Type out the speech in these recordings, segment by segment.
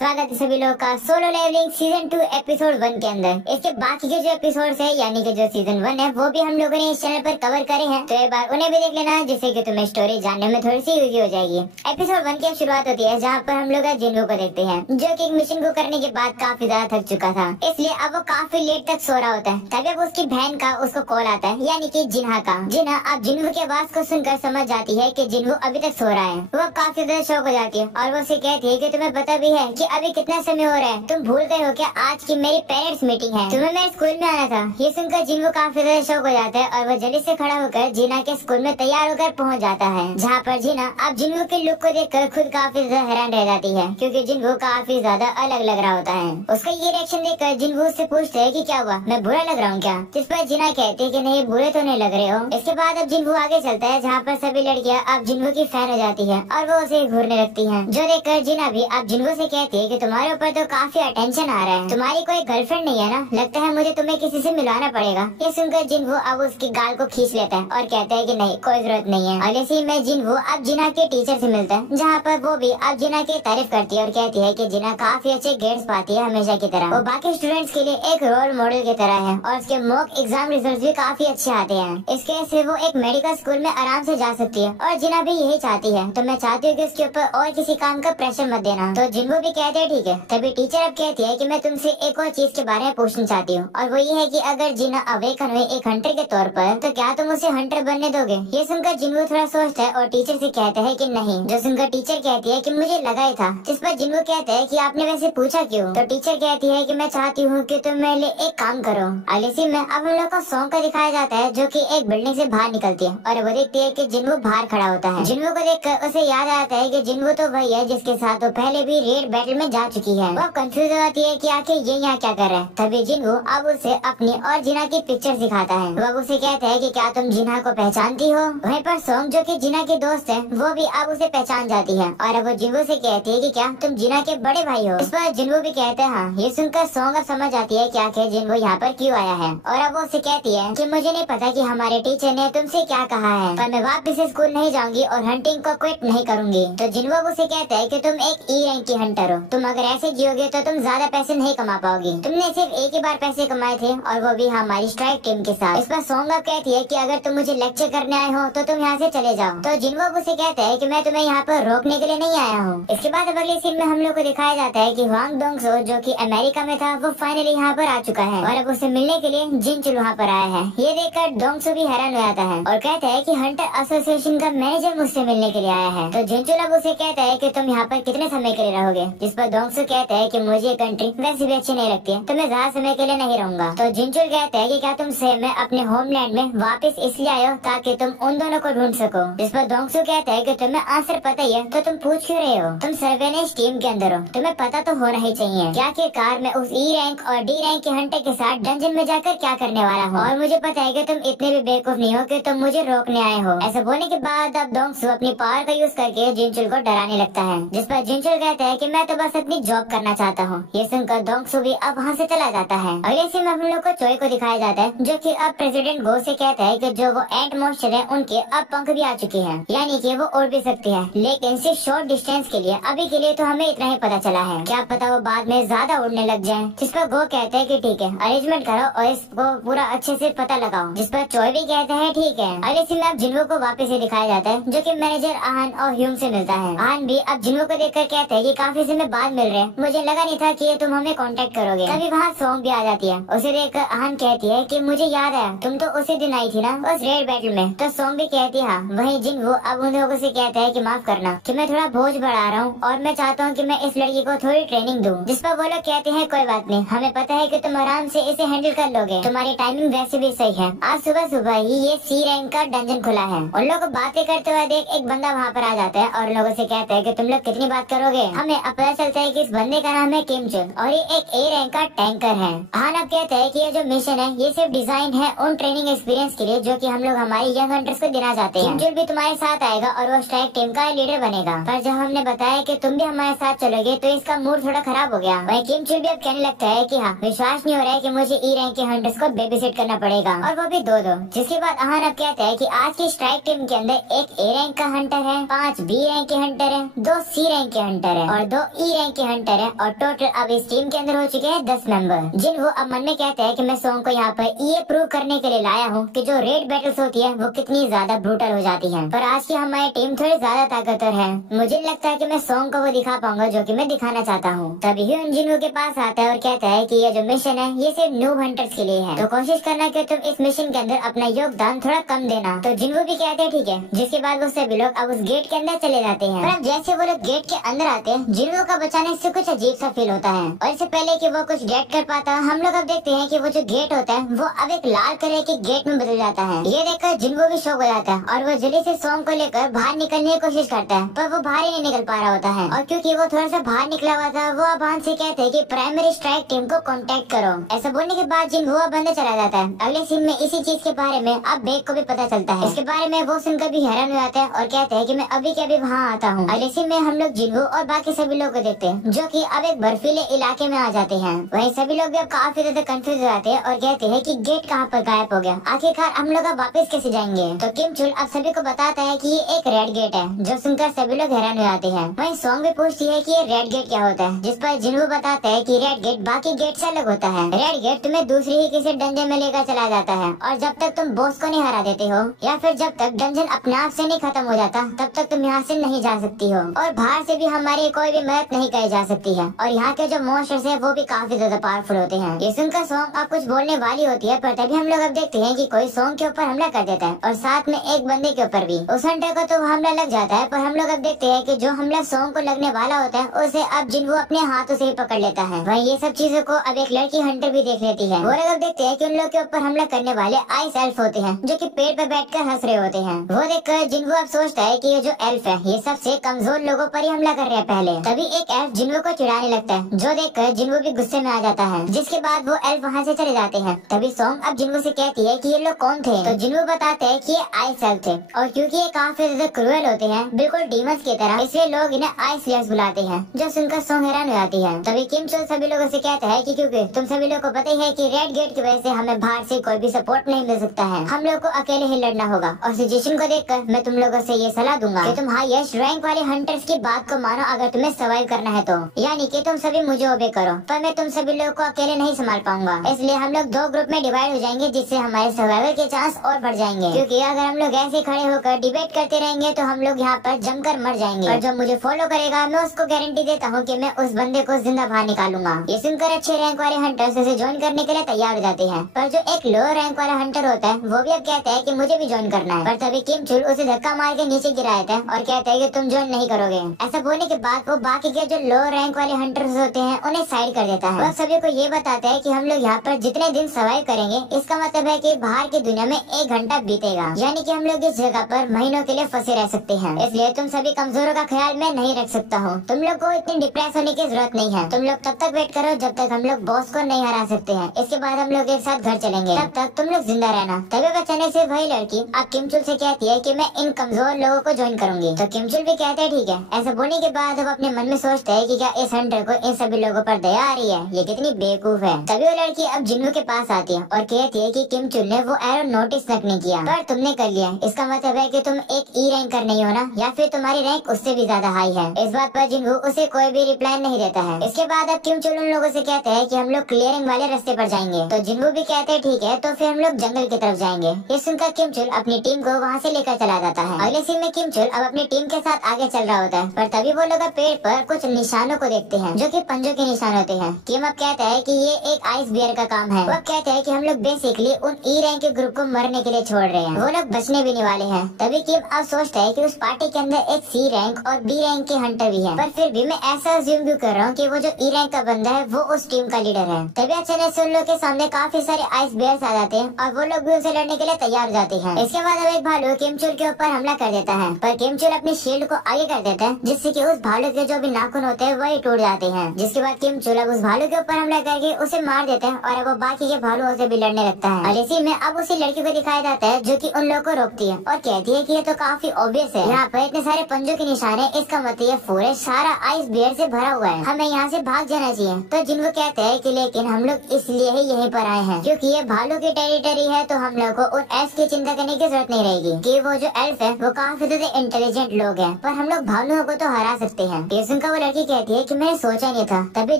स्वागत है सभी लोगों का सोलो लेवलिंग सीजन 2 एपिसोड 1 के अंदर। इसके बाकी के जो एपिसोड्स है यानी कि जो सीजन 1 है वो भी हम लोगों ने इस चैनल पर कवर करे हैं, तो एक बार उन्हें भी देख लेना जिससे कि तुम्हें स्टोरी जानने में थोड़ी सी इजी हो जाएगी। एपिसोड 1 की शुरुआत होती है जहाँ पर हम लोग जिन्हों को देखते हैं जो कि एक मिशन को करने के बाद काफी ज्यादा थक चुका था, इसलिए अब वो काफी लेट तक सो रहा होता है। तभी अब उसकी बहन का उसको कॉल आता है यानी कि जिन्हा का। जिन्हा अब जिन्हू की आवाज को सुनकर समझ जाती है कि जिन्हू अभी तक सो रहा है। वो काफी ज्यादा शौक हो जाती है और वो उसे कहती है कि तुम्हें पता भी है कि अभी कितना समय हो रहा है, तुम भूल गए हो क्या आज की मेरी पेरेंट्स मीटिंग है, तुम्हें मेरे स्कूल में आना था। ये सुनकर जिन्हू काफी ज्यादा शौक हो जाता है और वो जल्दी से खड़ा होकर जीना के स्कूल में तैयार होकर पहुंच जाता है, जहाँ पर जीना अब जिन्हू के लुक को देखकर खुद काफी ज्यादा हैरान रह जाती है क्योंकि जिन्हू काफी ज्यादा अलग लग रहा होता है। उसका ये रिएक्शन देखकर जिन्हू उससे पूछते है कि क्या हुआ, मैं बुरा लग रहा हूँ क्या? जिस पर जीना कहती है कि नहीं बुरे तो नहीं लग रहे हो। इसके बाद अब जिन्हू आगे चलता है जहाँ पर सभी लड़कियाँ अब जिन्हू की फैन हो जाती है और वो उसे घूरने लगती है, जो देखकर जीना भी अब जिन्हू से कहती है कि तुम्हारे ऊपर तो काफी अटेंशन आ रहा है, तुम्हारी कोई गर्लफ्रेंड नहीं है ना, लगता है मुझे तुम्हें किसी से मिलाना पड़ेगा। ये सुनकर जिन्हू अब उसकी गाल को खींच लेता है और कहता है कि नहीं कोई जरूरत नहीं है। और इसी में जिन्हू अब जिना के टीचर से मिलता है जहाँ पर वो भी अब जिना की तारीफ करती है और कहती है कि जिना काफी अच्छे ग्रेड्स पाती है हमेशा की तरह, वो बाकी स्टूडेंट्स के लिए एक रोल मॉडल की तरह है और उसके मॉक एग्जाम रिजल्ट भी काफी अच्छे आते हैं। इसके से वो एक मेडिकल स्कूल में आराम से जा सकती है और जिना भी यही चाहती है, तो मैं चाहती हूँ कि उसके ऊपर और किसी काम का प्रेशर मत देना। तो जिन्हू भी कहते हैं ठीक है। तभी टीचर अब कहती है कि मैं तुमसे एक और चीज के बारे में पूछना चाहती हूँ और वो ये है कि अगर जिना अवेकन हुए एक हंटर के तौर पर तो क्या तुम उसे हंटर बनने दोगे? ये सुनकर जिन्हू थोड़ा सोचता है और टीचर से कहता है कि नहीं। जो सुनकर टीचर कहती है कि मुझे लगा ही था। जिस पर जिन्हू कहता है कि आपने वैसे पूछा क्यों? तो टीचर कहती है कि मैं चाहती हूँ कि तुम मेरे लिए एक काम करो। अलिसी में अब हम लोग को सॉन्ग का दिखाया जाता है जो कि एक बिल्डिंग से बाहर निकलती है और वो देखती है कि जिन्हू बाहर खड़ा होता है। जिन्हू को देखकर उसे याद आता है कि जिन्हू तो वही है जिसके साथ वो पहले भी रेड बैटल में जा चुकी है। वो कंफ्यूज हो जाती है कि आखिर ये यहाँ क्या कर रहा है। तभी जिन्हू अब उसे अपनी और जिना की पिक्चर दिखाता है। वो उसे कहता है कि क्या तुम जिना को पहचानती हो? वहीं पर सॉन्ग जो कि जिना की दोस्त है वो भी अब उसे पहचान जाती है और अब वो जिन्हू से कहती है कि क्या तुम जिना के बड़े भाई हो? इस पर जिन्हू भी कहते हैं हाँ। ये सुनकर सॉन्ग अब समझ आती है कि आखिर जिन्हू यहाँ पर क्यों आया है और अब वो उसे कहती है कि मुझे नहीं पता कि हमारे टीचर ने तुमसे क्या कहा है, पर मैं वापस स्कूल नहीं जाऊंगी और हंटिंग को क्विट नहीं करूंगी। तो जिन्हू अब उसे कहता है कि तुम एक ई रैंक की हंटर हो, तुम अगर ऐसे जियोगे तो तुम ज्यादा पैसे नहीं कमा पाओगी, तुमने सिर्फ एक ही बार पैसे कमाए थे और वो भी हमारी स्ट्राइक टीम के साथ। इस पर सॉन्ग अब कहती है कि अगर तुम मुझे लेक्चर करने आए हो तो तुम यहाँ से चले जाओ। तो जिन्हू अब उसे कहता है कि मैं तुम्हें यहाँ पर रोकने के लिए नहीं आया हूँ। इसके बाद अब अगले सीन में हम लोग को दिखाया जाता है कि वांग डोंगसो जो कि अमेरिका में था वो फाइनली यहाँ पर आ चुका है और अब उसे मिलने के लिए जिनचुल वहाँ पर आया है। ये देखकर डोंगसो भी हैरान हो जाता है और कहता है कि हंटर एसोसिएशन का मैनेजर मुझसे मिलने के लिए आया है। तो जिनचुल अब उसे कहता है कि तुम यहाँ पर कितने समय के लिए रहोगे? जिस पर डोंगसो कहता है कि मुझे कंट्री वैसे भी अच्छी नहीं लगती है, तो मैं ज्यादा समय के लिए नहीं रहूंगा। तो जिनचुल कहता है कि क्या तुम सेम में अपने होमलैंड में वापस इसलिए आए हो ताकि तुम उन दोनों को ढूंढ सको? जिस पर डोंगसो कहता है कि तुम्हें आंसर पता ही है तो तुम पूछ क्यों रहे हो? तुम सर्वेलेंस टीम के अंदर हो, तुम्हें पता तो होना ही चाहिए क्या कि कार में उस ई रैंक और डी रैंक के हंटर के साथ डंजन में जाकर क्या करने वाला हूँ और मुझे पता है कि तुम इतने भी बेवकूफ नहीं हो कि तुम मुझे रोकने आए हो। ऐसा बोलने के बाद अब डोंगसो अपनी पावर का यूज करके जिनचुल को डराने लगता है, जिस पर जिनचुल कहता है कि मैं तो बस अपनी जॉब करना चाहता हूँ। ये सुनकर डोंगसो भी अब वहाँ से चला जाता है। अगले सीन में हम लोग को चोई को दिखाया जाता है जो कि अब प्रेसिडेंट गो से कहता है कि जो वो एंट मॉन्स्टर है उनके अब पंख भी आ चुके हैं, यानी कि वो उड़ भी सकती है, लेकिन सिर्फ शॉर्ट डिस्टेंस के लिए। अभी के लिए तो हमें इतना ही पता चला है, क्या पता वो बाद में ज्यादा उड़ने लग जाए। जिस पर गो कहते हैं कि ठीक है अरेंजमेंट करो और इसको पूरा अच्छे से पता लगाओ। जिस पर चोई भी कहते हैं ठीक है। अगले सीन में अब जिन्हू को वापस से दिखाया जाता है जो कि मैनेजर आहान और ह्यूम से मिलता है। आहान भी अब जिन्हू को देखकर कहते हैं कि काफी समय बाद मिल रहे हैं, मुझे लगा नहीं था कि ये तुम हमें कांटेक्ट करोगे। तभी वहाँ सॉन्ग भी आ जाती है। उसे देखकर आहान कहती है कि मुझे याद है तुम तो उसी दिन आई थी ना उस रेड बैटल में। तो सॉन्ग भी कहती है हाँ। वहीं जिन्हू अब उन लोगों से कहता है कि माफ करना कि मैं थोड़ा बोझ बढ़ा रहा हूँ और मैं चाहता हूँ कि मैं इस लड़की को थोड़ी ट्रेनिंग दूँ। जिस पर वो लोग कहते हैं कोई बात नहीं, हमें पता है कि तुम आराम से इसे हैंडल कर लोगे, तुम्हारी टाइमिंग वैसे भी सही है। आज सुबह सुबह ही ये सी रैंक का डंजन खुला है। उन लोगों को बातें करते हुए देख एक बंदा वहाँ पर आ जाता है और लोगों से कहता है कि तुम लोग कितनी बात करोगे? हमें अब पता चलता है कि इस बंदे का नाम है किमचुल और ये एक ए रैंक का टैंकर है। आहान अब कहते हैं कि ये जो मिशन है ये सिर्फ डिजाइन है उन ट्रेनिंग एक्सपीरियंस के लिए जो कि हम लोग हमारी यंग हंटर्स को देना चाहते हैं। किमचुल भी तुम्हारे साथ आएगा और वो स्ट्राइक टीम का लीडर बनेगा, पर जब हमने बताया कि तुम भी हमारे साथ चलोगे तो इसका मूड थोड़ा खराब हो गया। वही किमचुल भी अब कहने लगता है कि हाँ विश्वास नहीं हो रहा है कि मुझे ई रैंक के हंटर्स को बेबीसिट करना पड़ेगा और वो भी दो। जिसके बाद आहान अब कहता है कि आज की स्ट्राइक टीम के अंदर एक ए रैंक का हंटर है, 5 बी रैंक के हंटर है, 2 सी रैंक के हंटर है और 2 ई ई रैंक के हंटर है और टोटल अब इस टीम के अंदर हो चुके हैं 10 मेंबर, जिन वो अब मन में कहते हैं कि मैं सॉन्ग को यहाँ पर ये प्रूव करने के लिए लाया हूँ कि जो रेड बैटल्स होती है वो कितनी ज्यादा ब्रूटल हो जाती है। पर आज की हमारी टीम थोड़ी ज्यादा ताकतवर है, मुझे लगता है कि मैं सॉन्ग को वो दिखा पाऊंगा जो कि मैं दिखाना चाहता हूँ। तभी उन जिन्हों के पास आता है और कहता है कि ये जो मिशन है ये सिर्फ न्यूब हंटर्स के लिए है, तो कोशिश करना कि तुम इस मिशन के अंदर अपना योगदान थोड़ा कम देना। तो जिन्हों भी कहते हैं ठीक है, जिसके बाद वो सभी लोग अब उस गेट के अंदर चले जाते हैं। पर अब जैसे वो लोग गेट के अंदर आते हैं, जिन्हों का बचाने से कुछ अजीब सा फील होता है और इससे पहले कि वो कुछ गेट कर पाता, हम लोग अब देखते हैं कि वो जो गेट होता है वो अब एक लाल कलर के गेट में बदल जाता है। ये देखकर जिन्हों भी शौक हो जाता है और वो जल्दी से सॉन्ग को लेकर बाहर निकलने की कोशिश करता है, पर वो बाहर ही नहीं निकल पा रहा होता है। और क्योंकि वो थोड़ा सा बाहर निकला हुआ था, वो अब से कहते हैं कि प्राइमरी स्ट्राइक टीम को कांटेक्ट करो। ऐसा बोलने के बाद जिन वो बंदा चला जाता है। अगले सीन में इसी चीज के बारे में अब बेग को भी पता चलता है। इसके बारे में वो सुनकर भी हैरान हो जाता है और कहते हैं कि मैं अभी के अभी वहाँ आता हूँ। अगले सीन में हम लोग जिन्हों और बाकी सभी लोग को देखते हैं जो कि अब एक बर्फीले इलाके में आ जाते हैं। वहीं सभी लोग भी अब काफी ज्यादा कंफ्यूज हो जाते हैं और कहते हैं कि गेट कहाँ पर गायब हो गया, आखिरकार हम लोग अब वापस कैसे जाएंगे। तो किम चुल अब सभी को बताता है कि ये एक रेड गेट है, जो सुनकर सभी लोग हैरान हो जाते हैं। वहीं सॉन्ग भी पूछती है कि ये रेड गेट क्या होता है, जिस पर जिन्हों बताता है कि रेड गेट बाकी गेट से अलग होता है। रेड गेट तुम्हें दूसरी ही किसी डंजन में लेकर चला जाता है और जब तक तुम बॉस को नहीं हरा देते हो या फिर जब तक डंजन अपने आप से नहीं खत्म हो जाता तब तक तुम यहाँ से नहीं जा सकती हो और बाहर से भी हमारी कोई भी मदद नहीं करी जा सकती है। और यहाँ के जो मॉन्स्टर्स है वो भी काफी ज्यादा पावरफुल होते हैं। ये सुनकर सॉन्ग अब कुछ बोलने वाली होती है, पर तभी हम लोग अब देखते हैं कि कोई सॉन्ग के ऊपर हमला कर देता है और साथ में एक बंदे के ऊपर भी। उस हंटर को तो हमला लग जाता है, पर हम लोग अब देखते हैं कि जो हमला सॉन्ग को लगने वाला होता है उसे अब जिन्हों अपने हाथों से ही पकड़ लेता है। वहीं ये सब चीजों को अब एक लड़की हंटर भी देख लेती है। वो लोग अब देखते हैं कि उन लोग के ऊपर हमला करने वाले आइस एल्फ होते हैं जो कि पेड़ पर बैठकर हंस रहे होते हैं। वो देखकर जिन्हों अब सोचता है कि ये जो एल्फ है ये सबसे कमजोर लोगों पर ही हमला कर रहे हैं पहले। तभी एक एल्फ जिन्हों को चिढ़ाने लगता है, जो देखकर जिन्हों भी गुस्से में आ जाता है, जिसके बाद वो एल्फ वहाँ से चले जाते हैं। तभी सॉन्ग अब जिन्हों से कहती है कि ये लोग कौन थे, तो जिन्हों बताते हैं कि ये आइस एल्फ थे और क्योंकि ये काफी ज्यादा क्रूएल होते हैं बिल्कुल डीमंस की तरह, इसलिए लोग इन्हें आइस लेयर्स बुलाते हैं। जो सुनकर सॉन्ग हैरान हो जाती है। तभी किम चुल सभी लोगों से कहता है कि क्योंकि तुम सभी लोग को पता ही है कि रेड गेट की वजह से हमें बाहर से कोई भी सपोर्ट नहीं मिल सकता है, हम लोग को अकेले ही लड़ना होगा। और सिचुएशन को देखकर मैं तुम लोगों से ये सलाह दूंगा कि तुम हाईएस्ट रैंक वाले हंटर्स की बात को मानो अगर तुम्हें सर्वाइव करना है तो, यानी कि तुम सभी मुझे ओबे करो, पर मैं तुम सभी लोगों को अकेले नहीं संभाल पाऊंगा। इसलिए हम लोग 2 ग्रुप में डिवाइड हो जाएंगे, जिससे हमारे सर्वाइवल के चांस और बढ़ जाएंगे। क्योंकि अगर हम लोग ऐसे खड़े होकर डिबेट करते रहेंगे तो हम लोग यहाँ पर जमकर मर जाएंगे। और जो मुझे फॉलो करेगा मैं उसको गारंटी देता हूँ कि मैं उस बंदे को जिंदा बाहर निकालूंगा। ये सुनकर अच्छे रैंक वाले हंटर्स उसे ज्वाइन करने के लिए तैयार हो जाते हैं, पर जो एक लोअर रैंक वाला हंटर होता है वो भी अब कहता है कि मुझे भी ज्वाइन करना है। पर तभी किम चुल उसे धक्का मार के नीचे गिरा देता है और कहता है कि तुम ज्वाइन नहीं करोगे। ऐसा बोलने के बाद वो बाकी के जो लोअर रैंक वाले हंटर्स होते हैं उन्हें साइड कर देता है। वो सभी को ये बताता है कि हम लोग यहाँ पर जितने दिन सर्वाइव करेंगे इसका मतलब है कि बाहर की दुनिया में 1 घंटा बीतेगा, यानी कि हम लोग इस जगह पर महीनों के लिए फंसे रह सकते हैं। इसलिए तुम सभी कमजोरों का ख्याल मैं नहीं रख सकता हूँ, तुम लोग को इतनी डिप्रेस होने की जरूरत नहीं है। तुम लोग तब तक वेट करो जब तक हम लोग बॉस को नहीं हरा सकते हैं, इसके बाद हम लोग एक साथ घर चलेंगे, तब तक तुम लोग जिंदा रहना। तभी बचाने से वही लड़की अब किम चुल से कहती है कि मैं इन कमजोर लोगों को ज्वाइन करूंगी। तो किम चुल भी कहते हैं ठीक है। ऐसा बोलने के बाद अब अपने मन में सोचते है कि क्या इस हंटर को इन सभी लोगों पर दया आ रही है, ये कितनी बेवकूफ है। तभी वो लड़की अब जिन्हों के पास आती है और कहती है कि किम चुल ने वो एरो नोटिस तक नहीं किया, पर तुमने कर लिया, इसका मतलब है कि तुम एक ई रैंकर नहीं हो ना, या फिर तुम्हारी रैंक उससे भी ज्यादा हाई है। इस बात पर जिन्हों उसे कोई भी रिप्लाई नहीं देता है। इसके बाद अब किम चुल उन लोगों से कहते हैं कि हम लोग क्लियरिंग वाले रास्ते पर जाएंगे। तो जिन्हों भी कहते हैं ठीक है, तो फिर हम लोग जंगल की तरफ जाएंगे। ये सुनकर किम चुल अपनी टीम को वहाँ से लेकर चला जाता है। अगले सीन में किम चुल अब अपनी टीम के साथ आगे चल रहा होता है, पर तभी वो लोग पेड़ पर कुछ निशानों को देखते हैं जो कि पंजों के निशान होते हैं। किम अब कहता है कि ये एक आइस बियर का काम है। वो अब कहते हैं कि हम लोग बेसिकली उन ई रैंक के ग्रुप को मरने के लिए छोड़ रहे हैं, वो लोग बचने भी नहीं वाले हैं। तभी किम अब सोचता है कि उस पार्टी के अंदर एक सी रैंक और बी रैंक के हंटर भी है, पर फिर भी मैं ऐसा अज्यूम क्यों कर रहा हूँ कि वो जो ई रैंक का बंदा है वो उस टीम का लीडर है। तभी अचानक से उन लोग के सामने काफी सारे आइस बियर्स आ जाते हैं और वो लोग भी उसे लड़ने के लिए तैयार हो जाते हैं। इसके बाद अब एक भालू किम चुल के ऊपर हमला कर देता है, पर किम चुल अपनी शील्ड को आगे कर देता है, जिससे कि उस भालू के जो भी नाखून होते हैं वही टूट जाते हैं। जिसके बाद किम चुल अब उस भालू के ऊपर हमला करके उसे मार देता है और अब वो बाकी के भालुओं से भी लड़ने लगता है। और इसी में अब उसी लड़की को दिखाया जाता है जो कि उन लोगों को रोकती है और कहती है कि ये तो काफी ऑब्वियस है, यहाँ पर इतने सारे पंजों के निशान है, इसका मतलब ये फॉरेस्ट सारा आइस बियर से भरा हुआ है, हमें यहाँ से भाग जाना चाहिए। तो जिनको कहते हैं कि लेकिन हम लोग इसलिए ही यहीं पर आए हैं क्योंकि ये भालू की टेरिटरी है, तो हम लोग को उन एल्फ की चिंता करने की जरूरत नहीं रहेगी कि वो जो एल्फ है वो काफी ज्यादा इंटेलिजेंट लोग हैं, पर हम लोग भालुओं को तो हरा सकते हैं। ये सुनकर वो लड़की कहती है कि मैंने सोचा नहीं था। तभी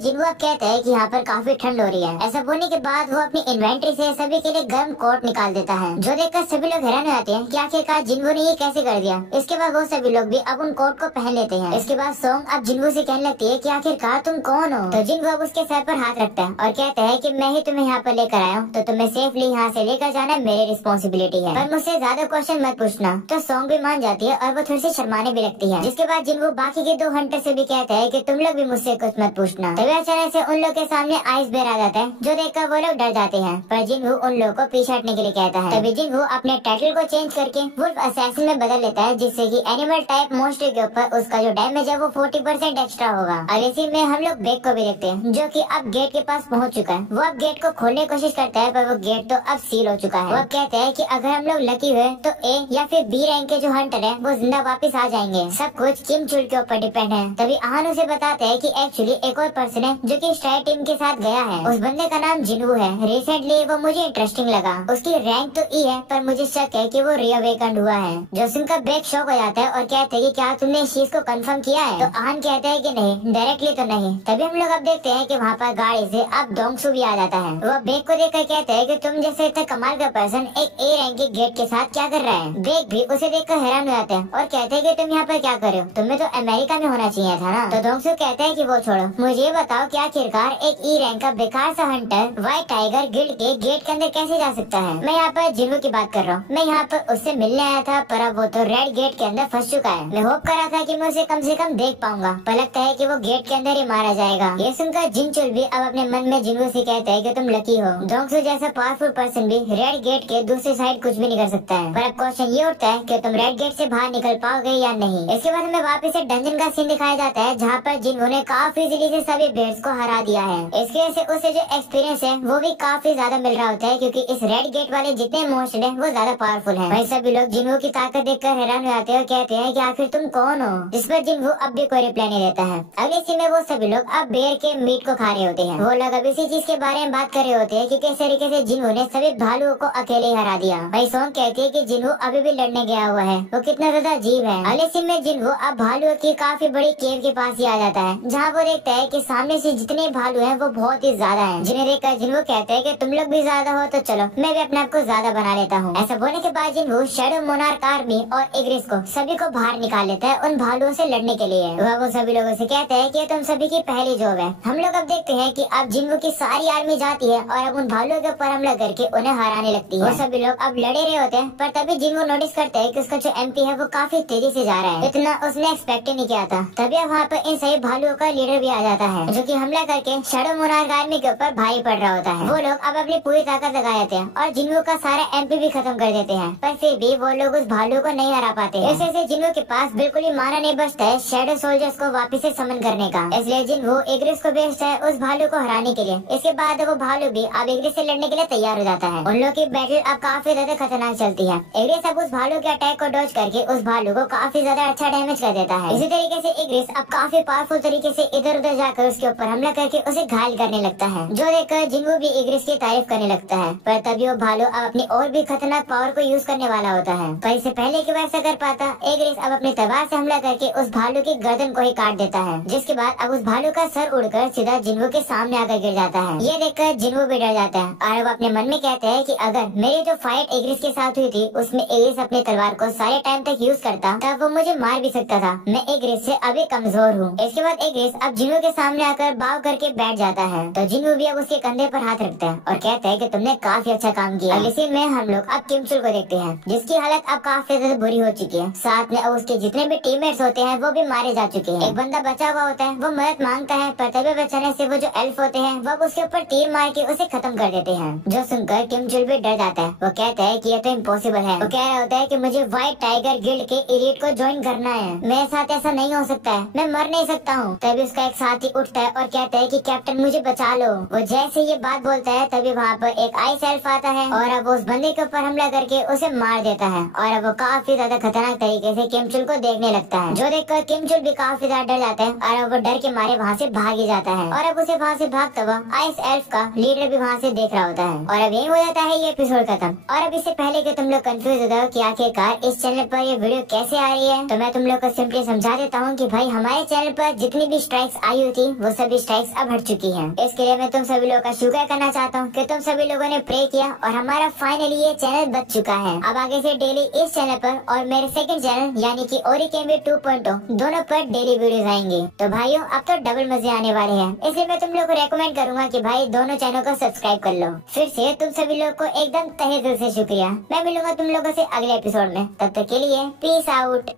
जिन्हों अब कहता है कि यहाँ पर काफी ठंड हो रही है। ऐसा बोलने के बाद वो अपनी इन्वेंट्री से सभी के लिए गर्म कोट निकाल देता है, जो देखकर सभी लोग हैरान हो जाते हैं कि आखिरकार जिन्हों ने ये कैसे कर दिया। इसके बाद वो सभी लोग भी अब उन कोट को पहन लेते हैं। इसके बाद सोंग अब जिन्हों से कहने लगती है कि आखिरकार तुम कौन हो। तो जिन्हों अब उसके सर पर हाथ रखता है और कहता है कि मैं ही तुम्हें यहाँ पर लेकर आया हूँ, तो तुम्हें सेफली यहाँ से लेकर जाना मेरी रिस्पॉन्सिबिलिटी है, पर मुझसे ज्यादा क्वेश्चन मत पूछना। तो सोंग भी मान जाती है और वो थोड़ी सी शर्माने भी लगती है। जिसके बाद जिन्हों बाकी के 2 हंटर से भी कहता है कि तुम लोग भी मुझसे कुछ मत पूछना। तभी अचानक से उन लोग के सामने आइस बेर आ जाता है, जो देखकर वो लोग डर जाते हैं। पर जिन्हों उन लोगों को पीछे हटने के लिए कहता है। तभी जिन्हों अपने टाइटल को चेंज करके वुल्फ असैसिन में बदल लेता है, जिससे कि एनिमल टाइप मॉन्स्टर के ऊपर उसका जो डैमेज है वो 40% एक्स्ट्रा होगा। और इसी में हम लोग बेक को भी देखते हैं, जो कि अब गेट के पास पहुंच चुका है। वो अब गेट को खोलने की कोशिश करता है, पर वो गेट तो अब सील हो चुका है। वो अब कहते हैं कि अगर हम लोग लकी हुए तो ए या फिर बी रैंक के जो हंटर है वो जिंदा वापस आ जाएंगे। सब कुछ किम चुल के ऊपर डिपेंड है। तभी आहान उसे बताते हैं कि एक्चुअली एक और पर्सन है जो कि स्ट्राइक टीम के साथ गया है। उस बंदे का नाम जिन्हों है। रिसेंटली वो मुझे इंटरेस्टिंग लगा। उसकी रैंक तो ई है, पर मुझे शक है कि वो रीअवेकन्ड हुआ है। जो सुनकर बेक शॉक हो जाता है और कहते हैं कि क्या तुमने इस चीज को कंफर्म किया है। तो आहान कहता है कि नहीं, डायरेक्टली तो नहीं। तभी हम लोग अब देखते हैं कि वहाँ पर गाड़ी से अब डोंगसू भी आ जाता है। वो बेक को देखकर कहते हैं कि तुम जैसे इतना कमाल का पर्सन एक ए रैंक के गेट के साथ क्या कर रहा है। बेक भी उसे देखकर हैरान हो जाते हैं और कहते हैं कि तुम यहाँ पर क्या कर रहे हो, तुम्हें तो अमेरिका में होना चाहिए था ना। तो डोंगसू कहते हैं कि वो छोड़ो, मुझे ये बताओ कि आखिरकार एक ई रैंक का बेकार सा हंटर व्हाइट टाइगर गिल्ड के गेट के अंदर कैसे जा सकता है। मैं यहाँ पर जिन्हों की बात कर रहा हूँ। मैं यहाँ पर उससे मिलने आया था, पर अब वो तो रेड गेट के अंदर फंस चुका है। मैं होप कर रहा था कि मैं उसे कम से कम देख पाऊंगा, पर लगता है कि वो गेट के अंदर ही मारा जाएगा। ये सुनकर जिनचुल भी अब अपने मन में जिन्हों से कहता है कि तुम लकी हो। डोंगसू जैसा पावरफुल पर्सन भी रेड गेट के दूसरी साइड कुछ भी नहीं कर सकता है। पर अब क्वेश्चन ये उठता है कि तुम रेड गेट से बाहर निकल पाओगे या नहीं। इसके बाद हमें वापस से डंजन का सीन दिखाया जाता है, जहाँ पर जिन्हों ने काफी इजीली से सभी बेड्स को हरा दिया है। इसके वजह से उसे जो एक्सपीरियंस है वो भी काफी ज्यादा मिल रहा होता है, क्योंकि इस रेड गेट वाले जितने मोस्टर है वो ज्यादा पावरफुल है। वही सभी लोग जिन्हों की ताकत देखकर हैरान हो जाते हैं और कहते हैं कि आखिर तुम कौन हो। जिस पर जिन्हों अब भी कोई रिप्लाई नहीं देता है। अगले सीन में वो सभी लोग अब बेर के मीट को खा रहे होते हैं। वो लोग अब इसी चीज के बारे में बात कर रहे होते हैं कि किस तरीके से जिन्हों ने सभी भालुओं को अकेले ही हरा दिया। वही सोंग कहती है कि जिन्हों अभी भी लड़ने गया हुआ है, वो कितना ज्यादा अजीब है। अगले सीन में जिन्हों अब भालुओं की काफी बड़ी केव के पास ही आ जाता है, जहाँ वो देखता है कि सामने से जितने भालू हैं वो बहुत ही ज्यादा हैं। जिन्हें देखकर जिन्हों कहते हैं कि तुम लोग भी ज्यादा हो, तो चलो मैं भी अपने आप को ज्यादा बना लेता हूँ। ऐसा बोलने के बाद जिन्हों शैडो मोनार्क आर्मी और इग्रिस को सभी को बाहर निकाल लेता है उन भालुओं से लड़ने के लिए। वह वो सभी लोगों से कहता है कि तुम सभी की पहली जॉब है। हम लोग अब देखते हैं कि अब जिन्हों की सारी आर्मी जाती है और अब उन भालुओं के ऊपर हमला करके उन्हें हराने लगती है। वो सभी लोग अब लड़े रहे होते हैं, पर तभी जिन्हों नोटिस करते हैं कि उसका जो एमपी है वो काफी तेजी से जा रहा है। इतना उसने एक्सपेक्ट ही नहीं किया था। तभी अब वहाँ पर इन सभी भालुओं का लीडर भी आ जाता है, जो कि हमला करके शैडो मोनार्क आर्मी के ऊपर भारी पड़ रहा होता है। वो लोग अब अपनी पूरी ताकत लगा देते हैं और जिन्हों का सारा एमपी भी खत्म कर देते हैं, पर फिर भी वो लोग उस भालू को नहीं हरा पाते। ऐसे जिन्हों के पास बिल्कुल ही माना नहीं बचता है शैडो सोल्जर्स को वापस से समन करने का। इसलिए जिन्हों इग्रिस को भेजता है उस भालू को हराने के लिए। इसके बाद वो भालू भी अब इग्रिस से लड़ने के लिए तैयार हो जाता है। उन लोग की बैटल अब काफी ज्यादा खतरनाक चलती है। इग्रिस अब उस भालू के अटैक को डॉज करके उस भालू को काफी ज्यादा अच्छा डैमेज कर देता है। इसी तरीके से इग्रिस अब काफी पावरफुल तरीके से इधर उधर जाकर उसके ऊपर हमला करके उसे घायल करने लगता है, जो देखकर जिन्हों भी इग्रिस की तारीफ करने लगता है। पर तभी वो भालू अब अपनी और भी खतरनाक पावर को यूज करने वाला होता है, पर इससे पहले कि वो ऐसा कर पाता, इग्रिस अब अपनी तलवार से हमला करके उस भालू की गर्दन को ही काट देता है। जिसके बाद अब उस भालू का सर उड़कर सीधा जिन्हों के सामने आकर गिर जाता है। ये देखकर जिन्हों भी डर जाता है और वो अपने मन में कहते हैं कि अगर मेरी जो फाइट इग्रिस के साथ हुई थी उसमें इग्रिस अपनी तलवार को सारे टाइम तक यूज करता, तब वो मुझे मार भी सकता था। मैं इग्रिस से अभी कमजोर हूँ। इसके बाद इग्रिस अब जिन्हों के सामने आकर बाव करके बैठ जाता है, तो जिन्हों भी अब उसके कंधे पर हाथ रखता है और कहता है कि तुमने काफी अच्छा काम किया। इसी में हम लोग अब किम चुल को देखते हैं, जिसकी हालत अब काफी ज्यादा बुरी हो चुकी है। साथ में अब उसके जितने भी टीममेट्स होते हैं वो भी मारे जा चुके हैं। एक बंदा बचा हुआ होता है, वो मदद मांगता है, पर तभी बचाने से वो जो एल्फ होते हैं वो उसके ऊपर तीर मार के उसे खत्म कर देते हैं। जो सुनकर किम चुल भी डर जाता है। वो कहता है कि ये तो इम्पॉसिबल है। वो कह रहा होता है कि मुझे व्हाइट टाइगर गिल्ड के एलीट को ज्वाइन करना है, मेरे साथ ऐसा नहीं हो सकता है, मैं मर नहीं सकता हूँ। तभी उसका एक साथी उठता है और कहता है कि कैप्टन मुझे बचा लो। वो जैसे ये बात बोलता है तभी वहाँ पर एक आइस एल्फ आता है और अब उस बंदे के ऊपर हमला करके उसे मार देता है। और अब वो काफी ज्यादा खतरनाक तरीके से किम चुल को देखने लगता है, जो देखकर किम चुल भी काफी ज्यादा डर जाता है और अब वो डर के मारे वहाँ से भाग ही जाता है। और अब उसे वहाँ से भागता हुआ आइस एल्फ का लीडर भी वहाँ से देख रहा होता है। और अब यही हो जाता है ये एपिसोड खत्म। और अब इससे पहले कि तुम लोग कंफ्यूज हो जाओ कि आखिरकार इस चैनल पर ये वीडियो कैसे आ रही है, तो मैं तुम लोग को सिंपली समझा देता हूँ कि भाई हमारे मेरे चैनल पर जितनी भी स्ट्राइक्स आई हुई थी वो सभी स्ट्राइक्स अब हट चुकी हैं। इसके लिए मैं तुम सभी लोगों का शुक्रिया करना चाहता हूँ कि तुम सभी लोगों ने प्रे किया और हमारा फाइनली ये चैनल बच चुका है। अब आगे से डेली इस चैनल पर और मेरे सेकंड चैनल यानी कि ओरिकेमी 2.0 दोनों पर डेली वीडियोस आएंगे। तो भाइयों अब तो डबल मजे आने वाले हैं, इसलिए मैं तुम लोग को रेकमेंड करूंगा कि भाई दोनों चैनल को सब्सक्राइब कर लो। फिर से तुम सभी लोग को एकदम तहे दिल से शुक्रिया। मैं मिलूंगा तुम लोगों से अगले एपिसोड में, तब तक के लिए पीस आउट।